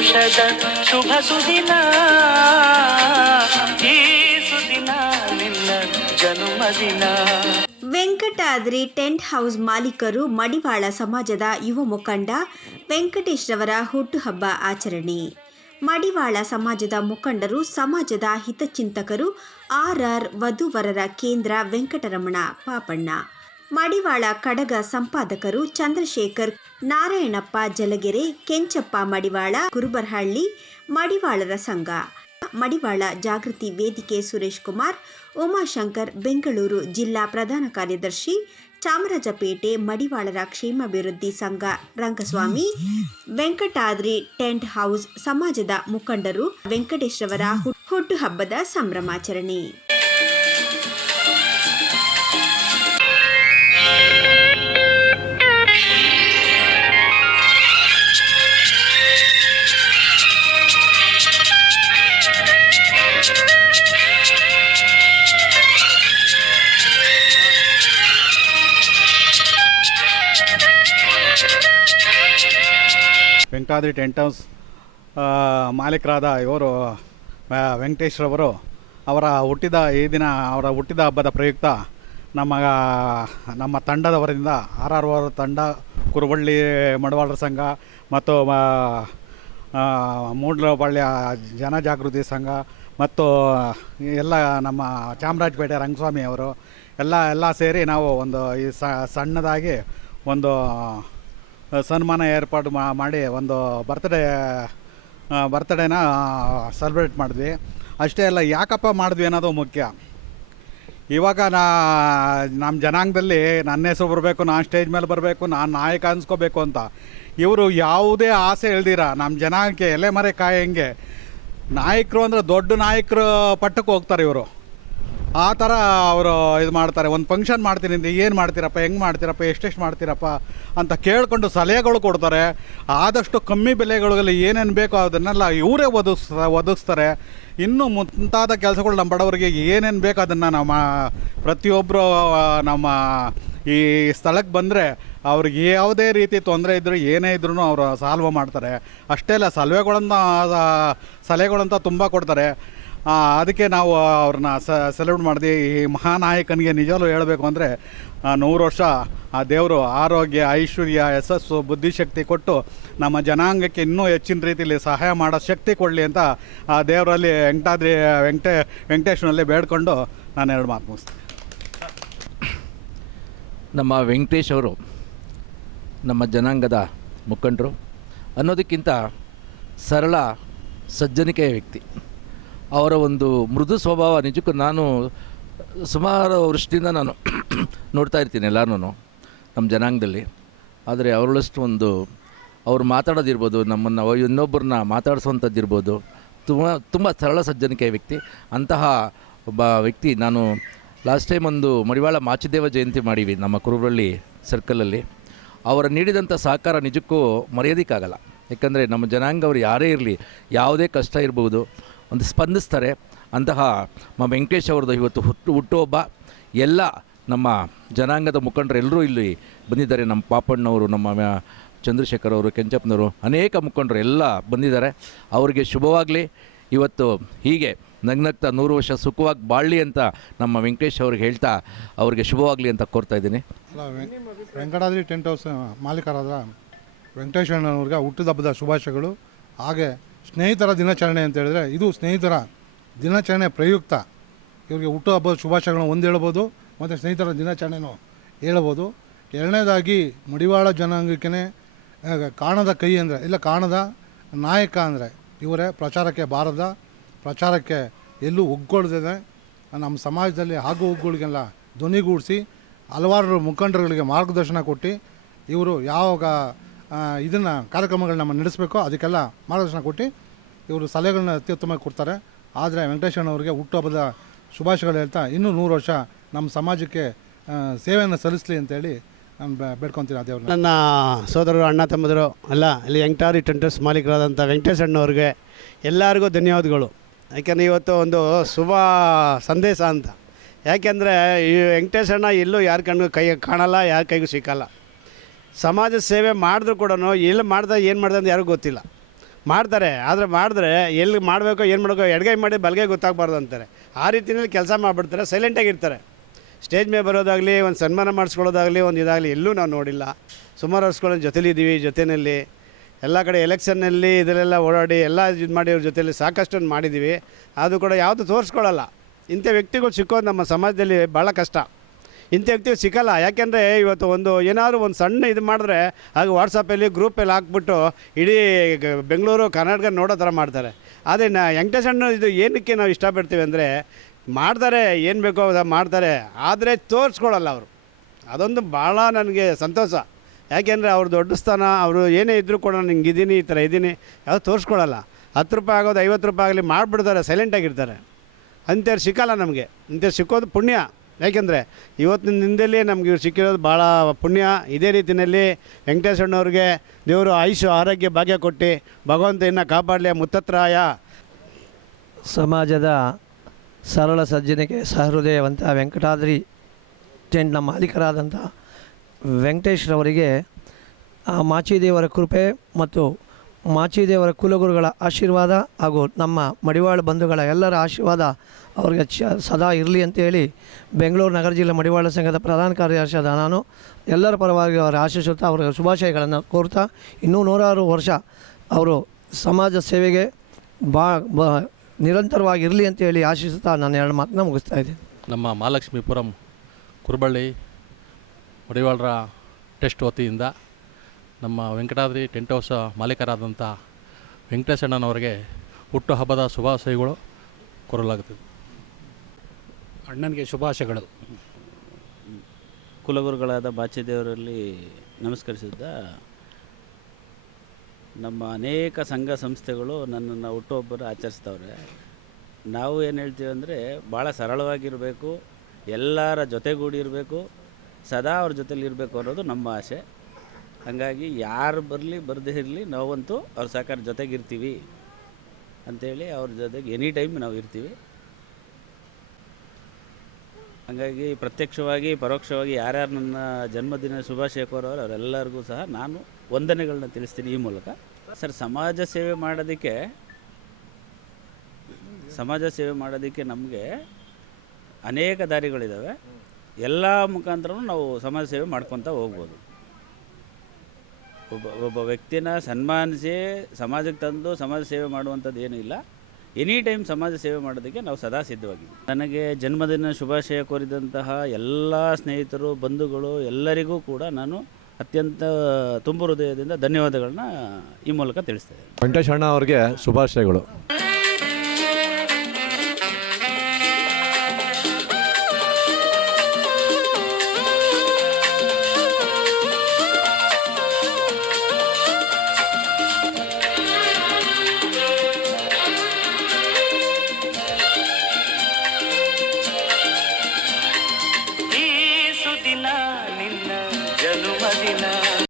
ಸಂತೋಷದ ಶುಭ ಸುದಿನ, ಈ ಸುದಿನ ನಿನ್ನ ಜನ್ಮದಿನ. ವೆಂಕಟಾದ್ರಿ ಟೆಂಟ್ ಹೌಸ್ ಮಾಲೀಕರು ಮಡಿವಾಳ ಸಮಾಜದ ಯುವ ಮುಖಂಡ ವೆಂಕಟೇಶ್ ರವರ ಹುಟ್ಟುಹಬ್ಬ ಆಚರಣೆ. ಮಡಿವಾಳ ಸಮಾಜದ ಮುಖಂಡರು, ಸಮಾಜದ ಹಿತಚಿಂತಕರು, ಆರ್ಆರ್ ವಧುವರರ ಕೇಂದ್ರ ವೆಂಕಟರಮಣ ಪಾಪಣ್ಣ, ಮಡಿವಾಳ ಕಡಗ ಸಂಪಾದಕರು ಚಂದ್ರಶೇಖರ್, ನಾರಾಯಣಪ್ಪ ಜಲಗೆರೆ, ಕೆಂಚಪ್ಪ ಮಡಿವಾಳ, ಕುರುಬರಹಳ್ಳಿ, ಮಡಿವಾಳರ ಸಂಘ, ಮಡಿವಾಳ ಜಾಗೃತಿ ವೇದಿಕೆ ಸುರೇಶ್ ಕುಮಾರ್, ಉಮಾಶಂಕರ್, ಬೆಂಗಳೂರು ಜಿಲ್ಲಾ ಪ್ರಧಾನ ಕಾರ್ಯದರ್ಶಿ, ಚಾಮರಾಜಪೇಟೆ ಮಡಿವಾಳರ ಕ್ಷೇಮಾಭಿವೃದ್ಧಿ ಸಂಘ ರಂಗಸ್ವಾಮಿ, ವೆಂಕಟಾದ್ರಿ ಟೆಂಟ್ ಹೌಸ್ ಸಮಾಜದ ಮುಖಂಡರು ವೆಂಕಟೇಶ್ ರವರ ಹುಟ್ಟುಹಬ್ಬದ ಸಂಭ್ರಮಾಚರಣೆ. ವೆಂಕಟಾದ್ರಿ ಟೆಂಟ್ ಹೌಸ್ ಮಾಲೀಕರಾದ ಇವರು ವೆಂಕಟೇಶ್ರವರು ಅವರ ಹುಟ್ಟಿದ ಹಬ್ಬದ ಪ್ರಯುಕ್ತ ನಮ್ಮ ತಂಡದವರಿಂದ ಆರ್ ತಂಡ, ಕುರುಬಳ್ಳಿ ಮಡಿವಾಳರ ಸಂಘ ಮತ್ತು ಮೂಡ್ಲಪಾಳ್ಯ ಜನಜಾಗೃತಿ ಸಂಘ ಮತ್ತು ಎಲ್ಲ ನಮ್ಮ ಚಾಮರಾಜಪೇಟೆ ರಂಗಸ್ವಾಮಿ ಅವರು ಎಲ್ಲ ಸೇರಿ ನಾವು ಒಂದು ಈ ಸಣ್ಣದಾಗಿ ಒಂದು ಸನ್ಮಾನ ಏರ್ಪಾಡು ಮಾಡಿ ಒಂದು ಬರ್ತ್ಡೇನ ಸೆಲೆಬ್ರೇಟ್ ಮಾಡಿದ್ವಿ. ಅಷ್ಟೇ ಅಲ್ಲ, ಯಾಕಪ್ಪ ಮಾಡಿದ್ವಿ ಅನ್ನೋದು ಮುಖ್ಯ. ಇವಾಗ ನಮ್ಮ ಜನಾಂಗದಲ್ಲಿ ನನ್ನ ಹೆಸರು ಬರಬೇಕು, ನಾನು ಸ್ಟೇಜ್ ಮೇಲೆ ಬರಬೇಕು, ನಾನು ನಾಯಕ ಅನ್ಸ್ಕೋಬೇಕು ಅಂತ ಇವರು ಯಾವುದೇ ಆಸೆ ಹೇಳ್ದಿರ ನಮ್ಮ ಜನಾಂಗಕ್ಕೆ ಎಲೆ ಮರೆ ಕಾಯಂಗೆ ನಾಯಕರು ಅಂದರೆ ದೊಡ್ಡ ನಾಯಕರು ಪಟ್ಟಕ್ಕೆ ಹೋಗ್ತಾರೆ ಇವರು. ಆ ಥರ ಅವರು ಇದು ಮಾಡ್ತಾರೆ. ಒಂದು ಫಂಕ್ಷನ್ ಮಾಡ್ತೀನಿ ಅಂದರೆ ಏನು ಮಾಡ್ತೀರಪ್ಪ, ಹೆಂಗೆ ಮಾಡ್ತೀರಪ್ಪ, ಎಷ್ಟೆಷ್ಟು ಮಾಡ್ತೀರಪ್ಪ ಅಂತ ಕೇಳಿಕೊಂಡು ಸಲಹೆಗಳು ಕೊಡ್ತಾರೆ. ಆದಷ್ಟು ಕಮ್ಮಿ ಬೆಲೆಗಳಲ್ಲಿ ಏನೇನು ಬೇಕೋ ಅದನ್ನೆಲ್ಲ ಇವರೇ ಒದಗಿಸ್ತಾರೆ. ಇನ್ನೂ ಮುಂತಾದ ಕೆಲಸಗಳು ನಮ್ಮ ಬಡವರಿಗೆ ಏನೇನು ಬೇಕೋ ಅದನ್ನು ನಮ್ಮ ಪ್ರತಿಯೊಬ್ಬರು ನಮ್ಮ ಈ ಸ್ಥಳಕ್ಕೆ ಬಂದರೆ ಅವ್ರಿಗೆ ಯಾವುದೇ ರೀತಿ ತೊಂದರೆ ಇದ್ದರೂ ಏನೇ ಇದ್ರೂ ಅವರು ಸಾಲ್ವ್ ಮಾಡ್ತಾರೆ. ಅಷ್ಟೇ ಅಲ್ಲ, ಸಲಹೆಗಳಂತ ತುಂಬ ಕೊಡ್ತಾರೆ. ಅದಕ್ಕೆ ನಾವು ಅವ್ರನ್ನ ಸೆಲೆಬ್ರೇಟ್ ಮಾಡಿದ್ವಿ. ಈ ಮಹಾನಾಯಕನಿಗೆ ನಿಜವೂ ಹೇಳಬೇಕು ಅಂದರೆ 100 ವರ್ಷ ಆ ದೇವರು ಆರೋಗ್ಯ, ಐಶ್ವರ್ಯ, ಯಶಸ್ಸು, ಬುದ್ಧಿಶಕ್ತಿ ಕೊಟ್ಟು ನಮ್ಮ ಜನಾಂಗಕ್ಕೆ ಇನ್ನೂ ಹೆಚ್ಚಿನ ರೀತಿಯಲ್ಲಿ ಸಹಾಯ ಮಾಡೋ ಶಕ್ತಿ ಕೊಡಲಿ ಅಂತ ಆ ದೇವರಲ್ಲಿ ವೆಂಕಟೇಶ್ವರಲ್ಲಿ ಬೇಡ್ಕೊಂಡು ನಾನು 2 ಮಾತು ಮುಗಿಸ್ತೀನಿ. ನಮ್ಮ ವೆಂಕಟೇಶ್ ಅವರು ನಮ್ಮ ಜನಾಂಗದ ಮುಖಂಡರು ಅನ್ನೋದಕ್ಕಿಂತ ಸರಳ ಸಜ್ಜನಿಕೆಯ ವ್ಯಕ್ತಿ. ಅವರ ಒಂದು ಮೃದು ಸ್ವಭಾವ ನಿಜಕ್ಕೂ ನಾನು ಸುಮಾರು ವರ್ಷದಿಂದ ನಾನು ನೋಡ್ತಾ ಇರ್ತೀನಿ ಎಲ್ಲರೂ ನಮ್ಮ ಜನಾಂಗದಲ್ಲಿ. ಆದರೆ ಅವರಷ್ಟು ಅವ್ರು ಮಾತಾಡೋದಿರ್ಬೋದು, ನಮ್ಮನ್ನು ಇನ್ನೊಬ್ಬರನ್ನ ಮಾತಾಡಿಸೋವಂಥದ್ದಿರ್ಬೋದು, ತುಂಬ ಸರಳ ಸಜ್ಜನಿಕೆಯ ವ್ಯಕ್ತಿ. ಅಂತಹ ಒಬ್ಬ ವ್ಯಕ್ತಿ ನಾನು ಲಾಸ್ಟ್ ಟೈಮ್ ಮಡಿವಾಳ ಮಾಚಿದೇವ ಜಯಂತಿ ಮಾಡೀವಿ ನಮ್ಮ ಕುರುಬಳ್ಳಿ ಸರ್ಕಲಲ್ಲಿ. ಅವರ ನೀಡಿದಂಥ ಸಹಕಾರ ನಿಜಕ್ಕೂ ಮರೆಯೋದಕ್ಕಾಗಲ್ಲ. ಯಾಕಂದರೆ ನಮ್ಮ ಜನಾಂಗವರು ಯಾರೇ ಇರಲಿ, ಯಾವುದೇ ಕಷ್ಟ ಇರ್ಬೋದು, ಸ್ಪಂದಿಸ್ತಾರೆ. ಅಂತಹ ವೆಂಕಟೇಶ್ ಅವ್ರದ್ದು ಇವತ್ತು ಹುಟ್ಟುಹಬ್ಬ. ಎಲ್ಲ ನಮ್ಮ ಜನಾಂಗದ ಮುಖಂಡರೆಲ್ಲರೂ ಇಲ್ಲಿ ಬಂದಿದ್ದಾರೆ. ನಮ್ಮ ಪಾಪಣ್ಣವರು, ನಮ್ಮ ಚಂದ್ರಶೇಖರ್ ಅವರು, ಕೆಂಚಪ್ಪನವರು, ಅನೇಕ ಮುಖಂಡರು ಎಲ್ಲ ಬಂದಿದ್ದಾರೆ. ಅವರಿಗೆ ಶುಭವಾಗಲಿ. ಇವತ್ತು ಹೀಗೆ ನಗ್ನಗ್ತಾ 100 ವರ್ಷ ಸುಖವಾಗಿ ಬಾಳಲಿ ಅಂತ ನಮ್ಮ ವೆಂಕಟೇಶ್ ಅವ್ರಿಗೆ ಹೇಳ್ತಾ ಅವ್ರಿಗೆ ಶುಭವಾಗಲಿ ಅಂತ ಕೋರ್ತಾ ಇದ್ದೀನಿ. ವೆಂಕಟಾದ್ರಿ ಟೆಂಟ್ ಹೌಸ್ ಮಾಲೀಕರಾದ ವೆಂಕಟೇಶ್ವರನವ್ರಿಗೆ ಹುಟ್ಟಿದ ಹಬ್ಬದ ಶುಭಾಶಯಗಳು. ಹಾಗೆ ಸ್ನೇಹಿತರ ದಿನಾಚರಣೆ ಅಂತ ಹೇಳಿದ್ರೆ ಇದು ಸ್ನೇಹಿತರ ದಿನಾಚರಣೆ ಪ್ರಯುಕ್ತ ಇವರಿಗೆ ಹುಟ್ಟುಹಬ್ಬದ ಶುಭಾಶಯಗಳನ್ನು ಹೇಳ್ಬೋದು, ಮತ್ತು ಸ್ನೇಹಿತರ ದಿನಾಚರಣೆನೂ ಹೇಳ್ಬೋದು. ಎರಡನೇದಾಗಿ ಮಡಿವಾಳ ಜನಾಂಗಕ್ಕೆ ಕಾಣದ ಕೈ ಅಂದರೆ ಇಲ್ಲ ಕಾಣದ ನಾಯಕ ಅಂದರೆ ಇವರೇ. ಪ್ರಚಾರಕ್ಕೆ ಬಾರದ ಪ್ರಚಾರಕ್ಕೆ ಎಲ್ಲೂ ಒಗ್ಗೊಳ್ದಿದೆ ನಮ್ಮ ಸಮಾಜದಲ್ಲಿ ಹಾಗೂ ಒಗ್ಗಳಿಗೆಲ್ಲ ಧ್ವನಿಗೂಡಿಸಿ ಹಲವಾರು ಮುಖಂಡರುಗಳಿಗೆ ಮಾರ್ಗದರ್ಶನ ಕೊಟ್ಟು ಇವರು ಯಾವಾಗ ಇದನ್ನು ಕಾರ್ಯಕ್ರಮಗಳನ್ನ ನಮ್ಮ ನಡೆಸಬೇಕೋ ಅದಕ್ಕೆಲ್ಲ ಮಾರ್ಗದರ್ಶನ ಕೊಟ್ಟು ಇವರು ಸಲಹೆಗಳನ್ನ ಅತ್ಯುತ್ತಮವಾಗಿ ಕೊಡ್ತಾರೆ. ಆದರೆ ವೆಂಕಟೇಶ್ವರನವ್ರಿಗೆ ಹುಟ್ಟುಹಬ್ಬದ ಶುಭಾಶಯಗಳು ಹೇಳ್ತಾ ಇನ್ನೂ 100 ವರ್ಷ ನಮ್ಮ ಸಮಾಜಕ್ಕೆ ಸೇವೆಯನ್ನು ಸಲ್ಲಿಸಲಿ ಅಂತೇಳಿ ನಾನು ಬೇಡ್ಕೊತೀನಿ ಆ ದೇವ್ರನ್ನ. ನನ್ನ ಸೋದರರು, ಅಣ್ಣ ತಮ್ಮದರು ಎಲ್ಲ ಇಲ್ಲಿ ವೆಂಕಟಾದ್ರಿ ಟೆಂಟ್ ಹೌಸ್ ಮಾಲೀಕರಾದಂಥ ವೆಂಕಟೇಶ್ ಅಣ್ಣವ್ರಿಗೆ ಎಲ್ಲರಿಗೂ ಧನ್ಯವಾದಗಳು. ಯಾಕೆಂದರೆ ಇವತ್ತು ಒಂದು ಶುಭ ಸಂದೇಶ ಅಂತ. ಯಾಕೆಂದರೆ ಈ ವೆಂಕಟೇಶ್ ಅಣ್ಣ ಎಲ್ಲೂ ಯಾರ ಕಣ್ಣಿಗೂ ಕೈ ಕಾಣಲ್ಲ, ಯಾರ ಕೈಗೂ ಸಿಕ್ಕಲ್ಲ. ಸಮಾಜ ಸೇವೆ ಮಾಡಿದ್ರು ಕೂಡ ಎಲ್ಲಿ ಮಾಡ್ದೆ ಏನು ಮಾಡ್ದೆ ಅಂತ ಯಾರಿಗೂ ಗೊತ್ತಿಲ್ಲ. ಮಾಡ್ತಾರೆ. ಆದರೆ ಮಾಡಿದ್ರೆ ಎಲ್ಲಿ ಮಾಡಬೇಕೋ ಏನು ಮಾಡಬೇಕೋ ಎಡಗೈ ಮಾಡಿ ಬಲಗೈ ಗೊತ್ತಾಗಬಾರ್ದು ಅಂತಾರೆ. ಆ ರೀತಿಯಲ್ಲಿ ಕೆಲಸ ಮಾಡಿಬಿಡ್ತಾರೆ, ಸೈಲೆಂಟಾಗಿರ್ತಾರೆ. ಸ್ಟೇಜ್ ಮೇಲೆ ಬರೋದಾಗಲಿ, ಒಂದು ಸನ್ಮಾನ ಮಾಡಿಸ್ಕೊಳ್ಳೋದಾಗಲಿ, ಒಂದು ಇದಾಗಲಿ ಎಲ್ಲೂ ನಾವು ನೋಡಿಲ್ಲ. ಸುಮಾರು ವರ್ಷಗಳ ಜೊತೆಲಿದ್ದೀವಿ, ಜೊತೆಯಲ್ಲಿ ಎಲ್ಲ ಕಡೆ ಎಲೆಕ್ಷನ್ನಲ್ಲಿ ಇದರಲ್ಲೆಲ್ಲ ಓಡಾಡಿ ಎಲ್ಲ ಇದು ಮಾಡಿ ಅವ್ರ ಜೊತೆಯಲ್ಲಿ ಸಾಕಷ್ಟು ಮಾಡಿದ್ದೀವಿ. ಅದು ಕೂಡ ಯಾವುದು ತೋರಿಸ್ಕೊಳ್ಳಲ್ಲ. ಇಂಥ ವ್ಯಕ್ತಿಗಳು ಸಿಕ್ಕೋದು ನಮ್ಮ ಸಮಾಜದಲ್ಲಿ ಭಾಳ ಕಷ್ಟ. ಇಂಥ ವ್ಯಕ್ತಿಗಳು ಸಿಕ್ಕಲ್ಲ. ಯಾಕೆಂದರೆ ಇವತ್ತು ಏನಾದರೂ ಒಂದು ಸಣ್ಣ ಇದು ಮಾಡಿದ್ರೆ ಆಗ ವಾಟ್ಸಪ್ಪಲ್ಲಿ ಗ್ರೂಪಲ್ಲಿ ಹಾಕ್ಬಿಟ್ಟು ಇಡೀ ಬೆಂಗಳೂರು ಕರ್ನಾಟಕ ನೋಡೋ ಥರ ಮಾಡ್ತಾರೆ. ಆದರೆ ವೆಂಕಟೇಶ್ ಅಣ್ಣ ಇದು ಏನಕ್ಕೆ ನಾವು ಇಷ್ಟಪಡ್ತೀವಿ ಅಂದರೆ, ಮಾಡ್ತಾರೆ, ಏನು ಬೇಕೋ ಮಾಡ್ತಾರೆ, ಆದರೆ ತೋರಿಸ್ಕೊಳ್ಳಲ್ಲ ಅವರು. ಅದೊಂದು ಭಾಳ ನನಗೆ ಸಂತೋಷ. ಯಾಕೆಂದರೆ ಅವ್ರು ದೊಡ್ಡ ಸ್ಥಾನ, ಅವರು ಏನೇ ಇದ್ದರೂ ಕೂಡ ನಿಂಗೆ ಇದ್ದೀನಿ, ಈ ಥರ ಇದ್ದೀನಿ, ಯಾವುದು ತೋರಿಸ್ಕೊಳ್ಳಲ್ಲ. 10 ರೂಪಾಯಿ ಆಗೋದು 50 ರೂಪಾಯಿ ಆಗಲಿ ಮಾಡಿಬಿಡ್ತಾರೆ, ಸೈಲೆಂಟಾಗಿರ್ತಾರೆ. ಅಂಥವ್ರು ಸಿಕ್ಕಲ್ಲ ನಮಗೆ. ಇಂಥವ್ರು ಸಿಕ್ಕೋದು ಪುಣ್ಯ. ಯಾಕೆಂದರೆ ಇವತ್ತಿನ ದಿನದಲ್ಲಿ ನಮ್ಗೆ ಇವ್ರು ಸಿಕ್ಕಿರೋದು ಭಾಳ ಪುಣ್ಯ. ಇದೇ ರೀತಿಯಲ್ಲಿ ವೆಂಕಟೇಶ್ ಅಣ್ಣವ್ರಿಗೆ ದೇವರು ಆಯುಷ್ಯ ಆರೋಗ್ಯ ಭಾಗ್ಯ ಕೊಟ್ಟು ಭಗವಂತ ಇನ್ನು ಕಾಪಾಡಲಿ. ಮುತ್ತತ್ರಾಯ. ಸಮಾಜದ ಸರಳ ಸಜ್ಜನಿಕೆ ಸಹೃದಯವಂತ ವೆಂಕಟಾದ್ರಿ ಟೆಂಟ್ನ ಮಾಲೀಕರಾದಂಥ ವೆಂಕಟೇಶ್ರವರಿಗೆ ಆ ಮಾಚಿದೇವರ ಕೃಪೆ ಮತ್ತು ಮಾಚಿದೇವರ ಕುಲಗುರುಗಳ ಆಶೀರ್ವಾದ ಹಾಗೂ ನಮ್ಮ ಮಡಿವಾಳ ಬಂಧುಗಳ ಎಲ್ಲರ ಆಶೀರ್ವಾದ ಅವ್ರಿಗೆ ಸದಾ ಇರಲಿ ಅಂತೇಳಿ ಬೆಂಗಳೂರು ನಗರ ಜಿಲ್ಲೆ ಮಡಿವಾಳ ಸಂಘದ ಪ್ರಧಾನ ಕಾರ್ಯದರ್ಶಿಯಾದ ನಾನು ಎಲ್ಲರ ಪರವಾಗಿ ಅವರ ಆಶಿಸುತ್ತಾ ಅವರ ಶುಭಾಶಯಗಳನ್ನು ಕೋರ್ತಾ ಇನ್ನೂ 106 ವರ್ಷ ಅವರು ಸಮಾಜ ಸೇವೆಗೆ ನಿರಂತರವಾಗಿರಲಿ ಅಂತೇಳಿ ಆಶಿಸುತ್ತಾ ನಾನು 2 ಮಾತನ್ನ ಮುಗಿಸ್ತಾ ಇದ್ದೀನಿ. ನಮ್ಮ ಮಹಾಲಕ್ಷ್ಮೀಪುರಂ ಕುರುಬಳ್ಳಿ ಮಡಿವಾಳರ ಟೆಸ್ಟ್ ವತಿಯಿಂದ ನಮ್ಮ ವೆಂಕಟಾದ್ರಿ ಟೆಂಟ್ ಹೌಸ್ ಮಾಲೀಕರಾದಂಥ ವೆಂಕಟೇಶಣ್ಣನವರಿಗೆ ಹುಟ್ಟುಹಬ್ಬದ ಶುಭಾಶಯಗಳು ಕೋರಲಾಗುತ್ತದೆ. ಅಣ್ಣನಿಗೆ ಶುಭಾಶಯಗಳು. ಕುಲಗುರುಗಳಾದ ಬಾಚಿದೇವರಲ್ಲಿ ನಮಸ್ಕರಿಸಿದ್ದ ನಮ್ಮ ಅನೇಕ ಸಂಘ ಸಂಸ್ಥೆಗಳು ನನ್ನನ್ನು ಹುಟ್ಟುಹಬ್ಬನ ಆಚರಿಸ್ತವ್ರೆ. ನಾವು ಏನು ಹೇಳ್ತೀವಿ ಅಂದರೆ, ಭಾಳ ಸರಳವಾಗಿರಬೇಕು, ಎಲ್ಲರ ಜೊತೆಗೂಡಿರಬೇಕು, ಸದಾ ಅವ್ರ ಜೊತೆಲಿ ಇರಬೇಕು ಅನ್ನೋದು ನಮ್ಮ ಆಸೆ. ಹಾಗಾಗಿ ಯಾರು ಬರಲಿ ಬರದೇ ಇರಲಿ ನಾವಂತೂ ಅವ್ರ ಸಹಕಾರ ಜೊತೆಗಿರ್ತೀವಿ ಅಂಥೇಳಿ ಅವ್ರ ಜೊತೆಗೆ ಎನಿ ಟೈಮ್ ನಾವು ಇರ್ತೀವಿ. ಹಾಗಾಗಿ ಪ್ರತ್ಯಕ್ಷವಾಗಿ ಪರೋಕ್ಷವಾಗಿ ಯಾರ್ಯಾರು ನನ್ನ ಜನ್ಮದಿನ ಶುಭಾಶಯ ಕೋರೋರು ಅವರೆಲ್ಲರಿಗೂ ಸಹ ನಾನು ವಂದನೆಗಳನ್ನ ತಿಳಿಸ್ತೀನಿ ಈ ಮೂಲಕ. ಸರ್, ಸಮಾಜ ಸೇವೆ ಮಾಡೋದಕ್ಕೆ ನಮಗೆ ಅನೇಕ ದಾರಿಗಳಿದ್ದಾವೆ. ಎಲ್ಲ ಮುಖಾಂತರನೂ ನಾವು ಸಮಾಜ ಸೇವೆ ಮಾಡ್ಕೊತ ಹೋಗ್ಬೋದು. ಒಬ್ಬ ವ್ಯಕ್ತಿನ ಸನ್ಮಾನಿಸಿ ಸಮಾಜಕ್ಕೆ ತಂದು ಸಮಾಜ ಸೇವೆ ಮಾಡುವಂಥದ್ದು ಏನೂ ಇಲ್ಲ. ಎನಿ ಟೈಮ್ ಸಮಾಜ ಸೇವೆ ಮಾಡೋದಕ್ಕೆ ನಾವು ಸದಾ ಸಿದ್ಧವಾಗಿದ್ದೀವಿ. ನನಗೆ ಜನ್ಮದಿನ ಶುಭಾಶಯ ಕೋರಿದಂತಹ ಎಲ್ಲ ಸ್ನೇಹಿತರು, ಬಂಧುಗಳು ಎಲ್ಲರಿಗೂ ಕೂಡ ನಾನು ಅತ್ಯಂತ ತುಂಬು ಹೃದಯದಿಂದ ಧನ್ಯವಾದಗಳನ್ನ ಈ ಮೂಲಕ ತಿಳಿಸ್ತೇನೆ. ವೆಂಕಟೇಶ್ ಅಣ್ಣ ಅವ್ರಿಗೆ ಶುಭಾಶಯಗಳು.